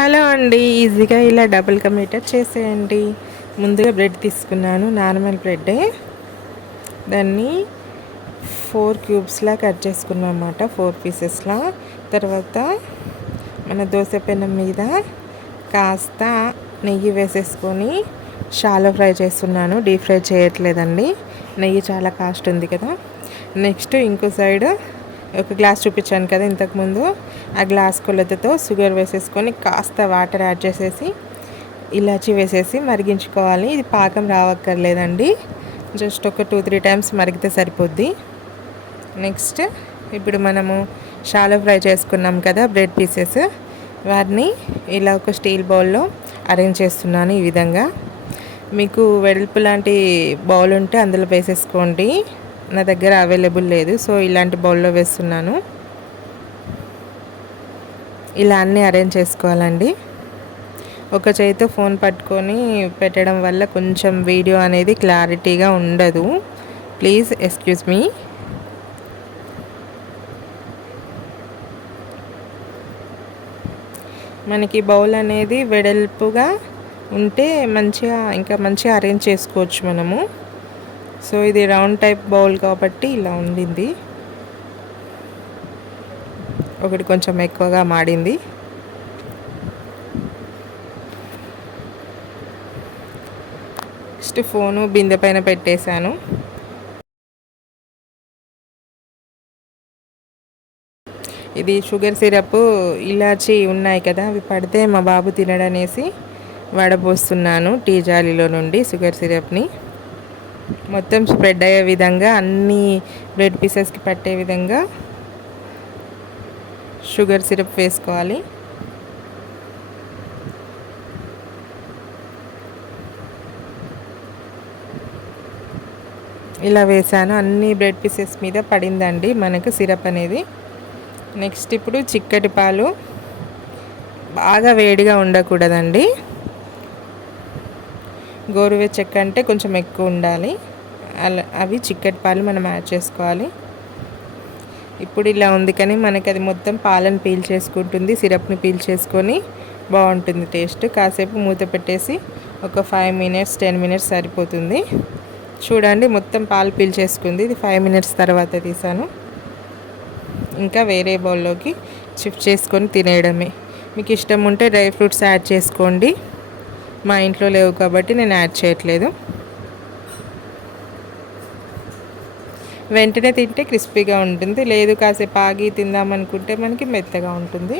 Hello అండి, ఈజీగా ఇలా డబుల్ కా మీటర్ చేసేయండి. ముందుగా బ్రెడ్ తీసుకున్నాను, నార్మల్ బ్రెడ్డే. దాన్ని 4 క్యూబ్స్లా కట్ చేసుకున్నాం అన్నమాట, 4 పీసెస్లా. తర్వాత మన దోశ పెనం మీద కాస్త నెయ్యి వేసేసుకొని షాలో ఫ్రై చేస్తున్నాను, డీప్ ఫ్రై చేయట్లేదండి. నెయ్యి చాలా కాస్ట్ ఉంది కదా. నెక్స్ట్ ఇంకో సైడ్ ఒక గ్లాస్ చూపించాను కదా ఇంతకుముందు, ఆ గ్లాస్ కొలతతో షుగర్ వేసేసుకొని కాస్త వాటర్ యాడ్ చేసేసి ఇలాచీ వేసేసి మరిగించుకోవాలి. ఇది పాకం రావక్కర్లేదండి, జస్ట్ ఒక 2-3 టైమ్స్ మరిగితే సరిపోద్ది. నెక్స్ట్ ఇప్పుడు మనము షాలో ఫ్రై చేసుకున్నాం కదా బ్రెడ్ పీసెస్, వాటిని ఇలా ఒక స్టీల్ బౌల్లో అరేంజ్ చేస్తున్నాను. ఈ విధంగా మీకు వెడల్పు లాంటి బౌల్ ఉంటే అందులో వేసేసుకోండి. నా దగ్గర అవైలబుల్ లేదు, సో ఇలాంటి బౌల్లో వేస్తున్నాను. ఇలా అన్నీ అరేంజ్ చేసుకోవాలండి. ఒక చేతితో ఫోన్ పట్టుకొని పెట్టడం వల్ల కొంచెం వీడియో అనేది క్లారిటీగా ఉండదు, ప్లీజ్ ఎక్స్క్యూజ్ మీ. మనకి బౌల్ అనేది వెడల్పుగా ఉంటే ఇంకా మంచిగా అరేంజ్ చేసుకోవచ్చు మనము. సో ఇది రౌండ్ టైప్ బౌల్ కాబట్టి ఇలా ఉండింది, ఒకటి కొంచెం ఎక్కువగా మాడింది. నెక్స్ట్ ఫోను బిందె పైన పెట్టేశాను. ఇది షుగర్ సిరప్, ఇలాచి ఉన్నాయి కదా, అవి పడితే మా బాబు తినడనేసి వడపోస్తున్నాను టీ జాలీలో నుండి షుగర్ సిరప్ని. మొత్తం స్ప్రెడ్ అయ్యే విధంగా అన్ని బ్రెడ్ పీసెస్కి పట్టే విధంగా షుగర్ సిరప్ వేసుకోవాలి. ఇలా వేసాను, అన్ని బ్రెడ్ పీసెస్ మీద పడిందండి మనకు సిరప్ అనేది. నెక్స్ట్ ఇప్పుడు చిక్కటి పాలు, బాగా వేడిగా ఉండకూడదండి, గోరువెచ్చక్క అంటే కొంచెం ఎక్కువ ఉండాలి. అవి చిక్కటి పాలు మనం యాడ్ చేసుకోవాలి. ఇప్పుడు ఇలా ఉంది కానీ మనకి అది మొత్తం పాలను పీల్ చేసుకుంటుంది, సిరప్ని పీల్ చేసుకొని బాగుంటుంది టేస్ట్. కాసేపు మూత పెట్టేసి ఒక 5 మినిట్స్ 10 మినిట్స్ సరిపోతుంది. చూడండి మొత్తం పాలు పీల్ చేసుకుంది. ఇది 5 మినిట్స్ తర్వాత తీసాను. ఇంకా వేరే బౌల్లోకి షిఫ్ట్ చేసుకొని తినేయడమే. మీకు ఇష్టం ఉంటే డ్రై ఫ్రూట్స్ యాడ్ చేసుకోండి, మా ఇంట్లో లేవు కాబట్టి నేను యాడ్ చేయట్లేదు. వెంటనే తింటే క్రిస్పీగా ఉంటుంది, లేదు కాసేపు ఆగి తిందామనుకుంటే మనకి మెత్తగా ఉంటుంది.